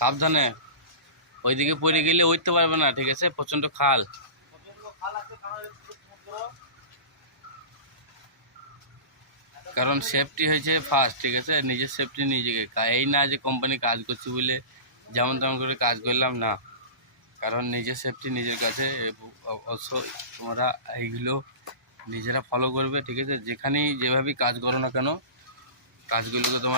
সাবধানে, ওইদিকে পড়ে গেলে উঠতে পারবে না, ঠিক আছে? প্রচণ্ড খাল। কারণ সেফটি হয়েছে ফার্স্ট, ঠিক আছে? নিজের সেফটি নিজেকে, এই না যে কোম্পানি কাজ করছি বলে যেমন তেমন করে কাজ করলাম না। কারণ নিজের সেফটি নিজের কাছে। অবশ্যই তোমরা এইগুলো নিজেরা ফলো করবে, ঠিক আছে? যেখানেই যেভাবেই কাজ করো না কেন, কাজগুলোকে তোমরা